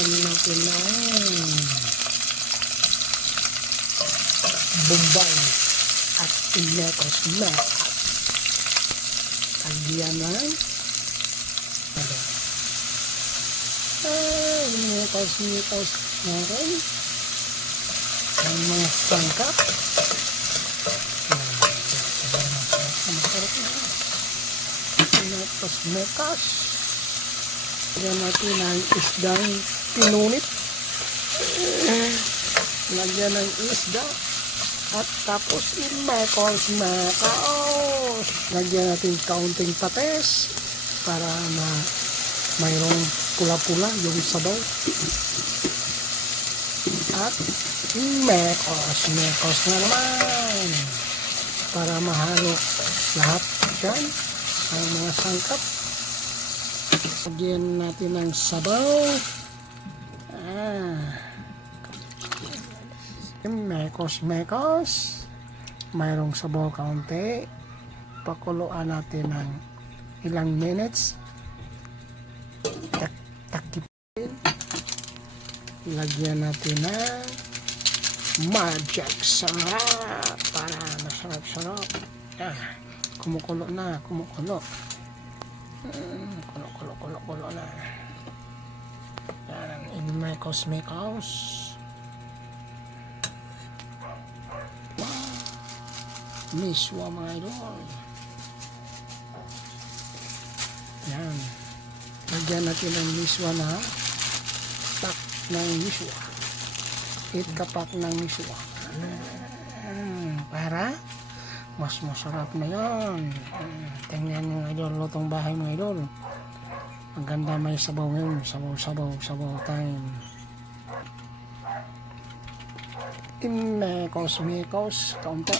lagyan natin ng Bombay at Mekos. Lagyan ng Mekos meron ang mga sangkap. Masarap na Mekos. Lagyan natin ng isdang pinunit. Lagyan ng isda. At tapos Mekos. Lagyan natin kaunting pates para na mayroong pula-pula yung sabaw. At Mekos na naman para mahalo lahat yan ang mga sangkap. Lagyan natin ng sabaw. Mekos. Mayroong sabaw kaunti. Pakuluan natin ng ilang minutes. Takipin. Lagyan natin ng magic sarap para masarap-sarap. Kumukulo na. Kumukulo na. Yan, Mekos. Miswa mga idol. Yan. Lagyan natin ng miswa na pack ng miswa. 8 kapak ng miswa. Para mas masarap na yan. Tingnan mga idol, lutong bahay mga idol. Ang ganda, may sabaw ngayon. Sabaw time. Mekos. Kaunti.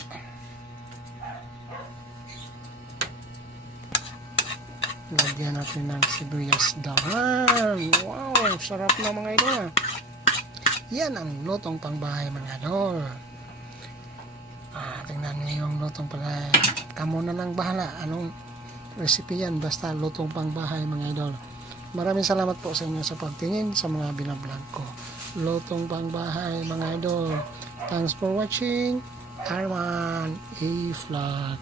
Lagyan natin ng sibuyas dahon. Wow, sarap na mga idol. Yan ang lutong pangbahay mga idol. Tingnan niyo yung lutong pangbahay. Kamu na lang bahala anong recipe yan. Basta lutong pangbahay mga idol. Maraming salamat po sa inyo sa pagtingin sa mga binablog ko. Lutong pangbahay mga idol. Thanks for watching. Arman A Vlog.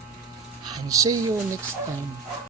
And see you next time.